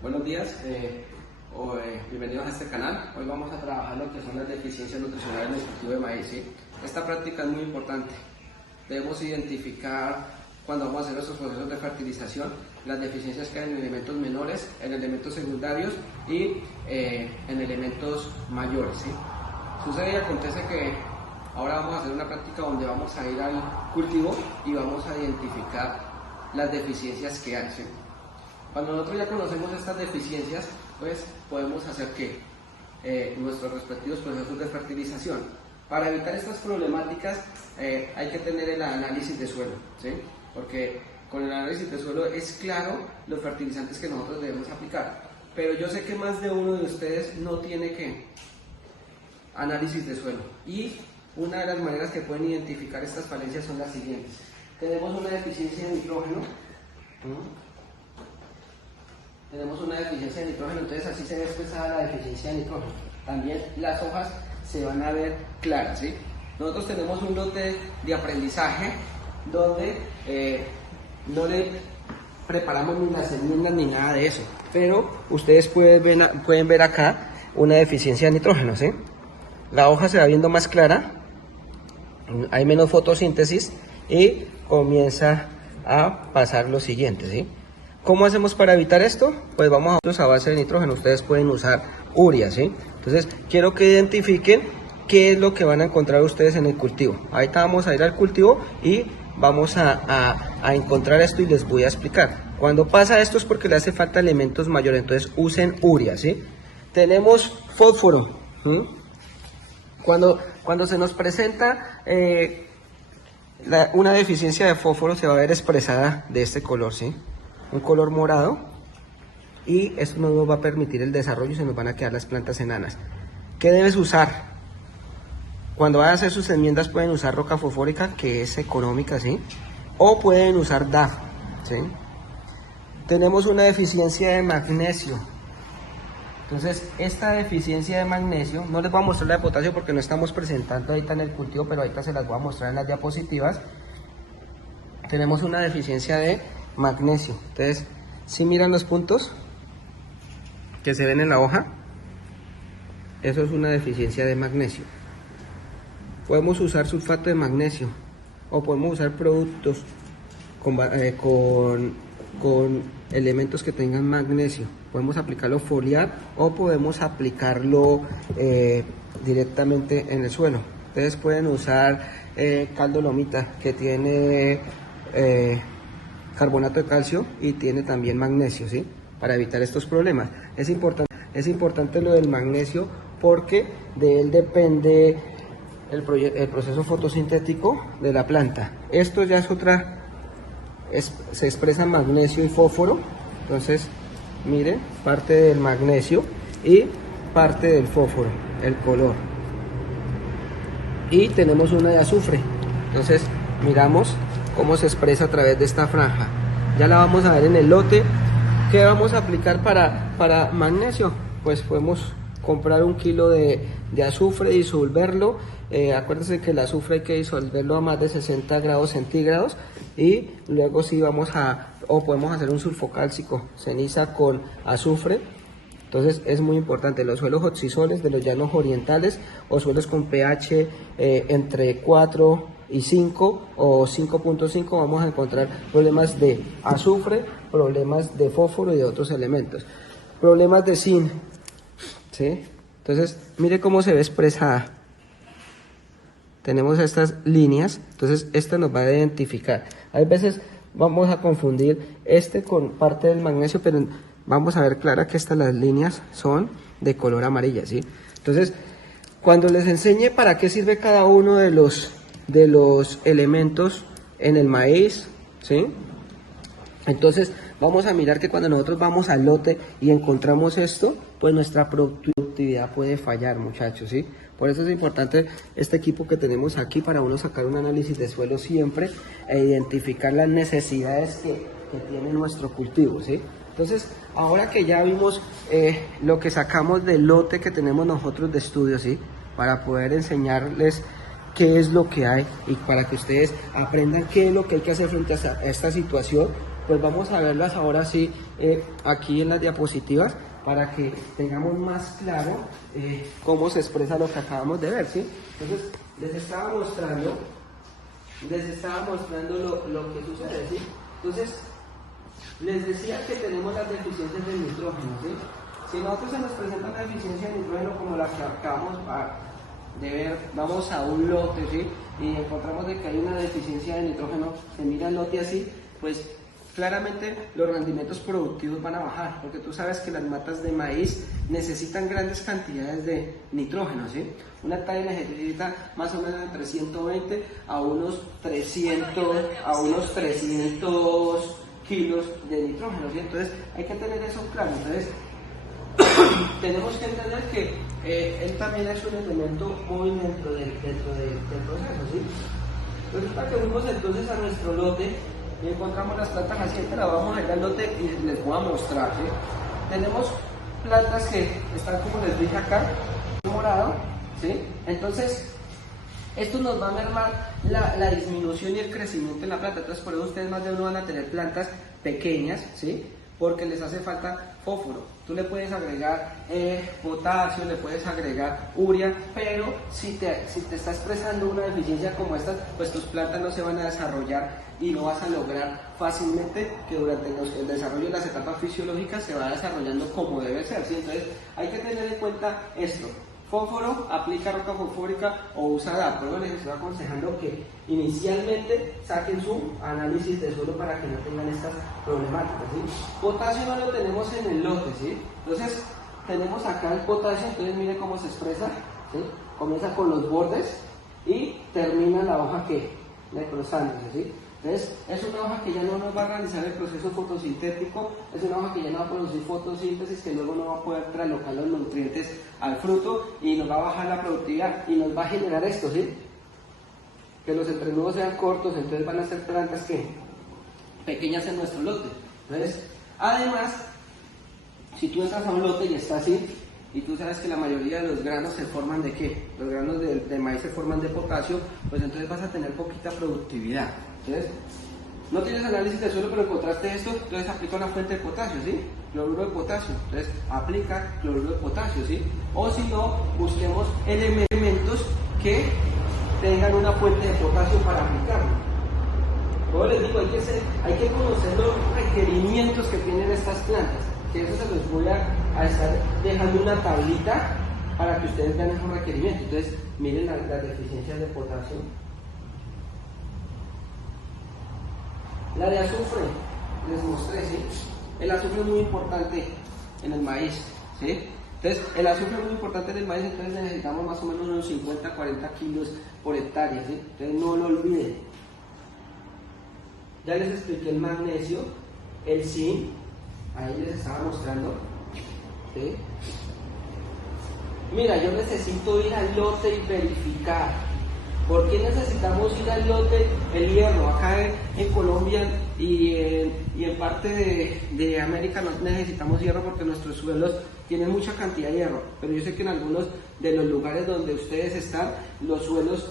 Buenos días, bienvenidos a este canal. Hoy vamos a trabajar lo que son las deficiencias nutricionales del cultivo de maíz, ¿sí? Esta práctica es muy importante. Debemos identificar, cuando vamos a hacer nuestros procesos de fertilización, las deficiencias que hay en elementos menores, en elementos secundarios y en elementos mayores, ¿sí? Sucede y acontece que ahora vamos a hacer una práctica donde vamos a ir al cultivo y vamos a identificar las deficiencias que hay, ¿sí? Cuando nosotros ya conocemos estas deficiencias, pues podemos hacer que nuestros respectivos procesos de fertilización. Para evitar estas problemáticas hay que tener el análisis de suelo, ¿sí? Porque con el análisis de suelo es claro los fertilizantes que nosotros debemos aplicar. Pero yo sé que más de uno de ustedes no tiene análisis de suelo. Y una de las maneras que pueden identificar estas falencias son las siguientes. Tenemos una deficiencia de nitrógeno. Tenemos una deficiencia de nitrógeno, entonces así se ve expresada la deficiencia de nitrógeno. También las hojas se van a ver claras, ¿sí? Nosotros tenemos un lote de aprendizaje donde no le preparamos ni las enmiendas ni nada de eso, pero ustedes pueden ver acá una deficiencia de nitrógeno, ¿sí? La hoja se va viendo más clara, hay menos fotosíntesis y comienza a pasar lo siguiente, ¿sí? ¿Cómo hacemos para evitar esto? Pues vamos a base de nitrógeno. Ustedes pueden usar urea, ¿sí? Entonces, quiero que identifiquen qué es lo que van a encontrar ustedes en el cultivo. Ahorita vamos a ir al cultivo y vamos a encontrar esto y les voy a explicar. Cuando pasa esto es porque le hace falta elementos mayores, entonces usen urea, ¿sí? Tenemos fósforo, ¿sí? Cuando se nos presenta una deficiencia de fósforo, se va a ver expresada de este color, ¿sí? Un color morado, y esto no nos va a permitir el desarrollo y se nos van a quedar las plantas enanas. ¿Qué debes usar? Cuando vayan a hacer sus enmiendas pueden usar roca fosfórica, que es económica, ¿sí? O pueden usar DAF, ¿sí? Tenemos una deficiencia de magnesio. Entonces, esta deficiencia de magnesio, no les voy a mostrar la de potasio porque no estamos presentando ahorita en el cultivo, pero ahorita se las voy a mostrar en las diapositivas. Tenemos una deficiencia de magnesio. Entonces, si miran los puntos que se ven en la hoja, eso es una deficiencia de magnesio. Podemos usar sulfato de magnesio o podemos usar productos con elementos que tengan magnesio. Podemos aplicarlo foliar o podemos aplicarlo directamente en el suelo. Ustedes pueden usar caldolomita, que tiene carbonato de calcio y tiene también magnesio, ¿sí? Para evitar estos problemas. Es importante lo del magnesio porque de él depende el proceso fotosintético de la planta. Esto ya es otra, se expresa magnesio y fósforo. Entonces, miren, parte del magnesio y parte del fósforo, el color. Y tenemos una de azufre. Entonces, miramos cómo se expresa a través de esta franja. Ya la vamos a ver en el lote. ¿Qué vamos a aplicar para magnesio? Pues podemos comprar 1 kilo de azufre, disolverlo. Acuérdense que el azufre hay que disolverlo a más de 60 grados centígrados. Y luego sí podemos hacer un sulfocálcico, ceniza con azufre. Entonces es muy importante. Los suelos oxisoles de los llanos orientales o suelos con pH entre 4 y 5 o 5.5 vamos a encontrar problemas de azufre, problemas de fósforo y de otros elementos. Problemas de zinc, ¿sí? Entonces, mire cómo se ve expresada. Tenemos estas líneas, entonces esta nos va a identificar. Hay veces vamos a confundir con parte del magnesio, pero vamos a ver clara que las líneas son de color amarilla, ¿sí? Entonces, cuando les enseñe para qué sirve cada uno de los elementos en el maíz, ¿sí? Entonces vamos a mirar que cuando nosotros vamos al lote y encontramos esto, pues nuestra productividad puede fallar, muchachos, ¿sí? Por eso es importante este equipo que tenemos aquí para uno sacar un análisis de suelo siempre e identificar las necesidades que tiene nuestro cultivo, ¿sí? Entonces, ahora que ya vimos lo que sacamos del lote que tenemos nosotros de estudio, ¿sí? Para poder enseñarles qué es lo que hay y para que ustedes aprendan qué es lo que hay que hacer frente a esta situación, pues vamos a verlas ahora sí aquí en las diapositivas para que tengamos más claro cómo se expresa lo que acabamos de ver, ¿sí? Entonces, les estaba mostrando lo que sucede, ¿sí? Entonces, les decía que tenemos las deficiencias de nitrógeno, ¿sí? Si nosotros se nos presenta una deficiencia de nitrógeno como la que acabamos de ver, vamos a un lote, ¿sí? Y encontramos de que hay una deficiencia de nitrógeno, se mira el lote así, pues claramente los rendimientos productivos van a bajar, porque tú sabes que las matas de maíz necesitan grandes cantidades de nitrógeno, ¿sí? Una hectárea necesita más o menos entre 120 a unos 300 kilos de nitrógeno, ¿sí? Entonces hay que tener eso claro. Entonces tenemos que entender que él también es un elemento muy dentro del proceso, ¿sí? Resulta que fuimos entonces a nuestro lote y encontramos las plantas así. La vamos a ir al lote y les voy a mostrar, ¿sí? Tenemos plantas que están, como les dije acá, morado, ¿sí? Entonces esto nos va a mermar la disminución y el crecimiento en la planta. Entonces por eso ustedes más de uno van a tener plantas pequeñas, ¿sí? Porque les hace falta fósforo. Tú le puedes agregar potasio, le puedes agregar urea, pero si te está expresando una deficiencia como esta, pues tus plantas no se van a desarrollar y no vas a lograr fácilmente que durante el desarrollo de las etapas fisiológicas se va desarrollando como debe ser, ¿sí? Entonces hay que tener en cuenta esto. Fósforo, aplica roca fosfórica o usa DAP. Luego les estoy aconsejando que inicialmente saquen su análisis de suelo para que no tengan estas problemáticas, ¿sí? Potasio no lo tenemos en el lote, ¿sí? Entonces tenemos acá el potasio, entonces miren cómo se expresa, ¿sí? Comienza con los bordes y termina la hoja que necrosándose, ¿sí? Entonces, es una hoja que ya no nos va a realizar el proceso fotosintético, es una hoja que ya no va a producir fotosíntesis, que luego no va a poder traslocar los nutrientes al fruto y nos va a bajar la productividad y nos va a generar esto, ¿sí? Que los entrenudos sean cortos, entonces van a ser plantas que pequeñas en nuestro lote. Entonces, además, si tú entras a un lote y está así, y tú sabes que la mayoría de los granos se forman de ¿qué? Los granos de maíz se forman de potasio, pues entonces vas a tener poquita productividad. Entonces, no tienes análisis de suelo, pero encontraste esto, entonces aplica una fuente de potasio, ¿sí? Cloruro de potasio, entonces aplica cloruro de potasio, ¿sí? O si no, busquemos elementos que tengan una fuente de potasio para aplicarlo. Como les digo, hay que conocer los requerimientos que tienen estas plantas, que eso se los voy a estar dejando una tablita para que ustedes vean esos requerimientos. Entonces, miren las deficiencias de potasio. La de azufre, les mostré, ¿sí? El azufre es muy importante en el maíz, ¿sí? Entonces, el azufre es muy importante en el maíz, entonces necesitamos más o menos unos 50 a 40 kilos por hectárea, ¿sí? Entonces, no lo olviden. Ya les expliqué el magnesio, el zinc, ahí les estaba mostrando, ¿sí? Mira, yo necesito ir al lote y verificar. ¿Por qué necesitamos ir al lote? El hierro. Acá en Colombia y en parte de América no necesitamos hierro porque nuestros suelos tienen mucha cantidad de hierro. Pero yo sé que en algunos de los lugares donde ustedes están, los suelos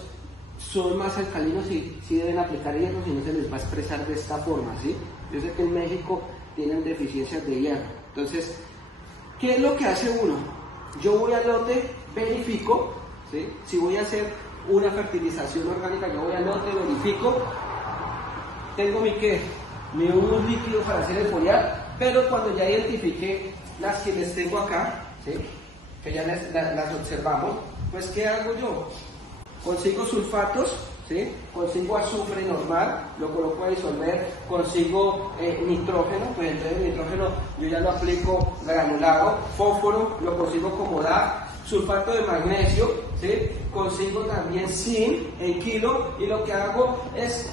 son más alcalinos y sí deben aplicar hierro, si no se les va a expresar de esta forma, ¿sí? Yo sé que en México tienen deficiencias de hierro. Entonces, ¿qué es lo que hace uno? Yo voy al lote, verifico, ¿sí? Si voy a hacer una fertilización orgánica, yo voy al lote, verifico, tengo mi humus líquido para hacer el foliar, pero cuando ya identifiqué las que les tengo acá, ¿sí? Que ya las observamos, pues ¿qué hago yo? Consigo sulfatos, ¿sí? Consigo azufre normal, lo coloco a disolver, consigo nitrógeno, pues entonces el nitrógeno yo ya lo aplico granulado, fósforo lo consigo como DAP, sulfato de magnesio, ¿sí? Consigo también zinc en kilo y lo que hago es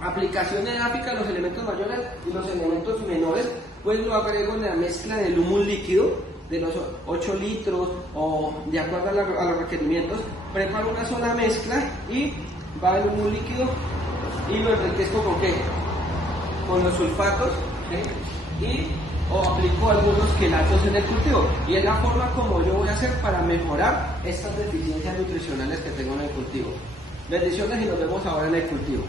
aplicación edáfica de los elementos mayores y los elementos menores, pues lo agrego en la mezcla del humus líquido de los 8 litros o de acuerdo a los requerimientos, preparo una sola mezcla y va el humus líquido y lo enriquezco ¿con qué? Con los sulfatos, ¿sí? O aplico algunos quelatos en el cultivo y es la forma como yo voy a hacer para mejorar estas deficiencias nutricionales que tengo en el cultivo. Bendiciones y nos vemos ahora en el cultivo.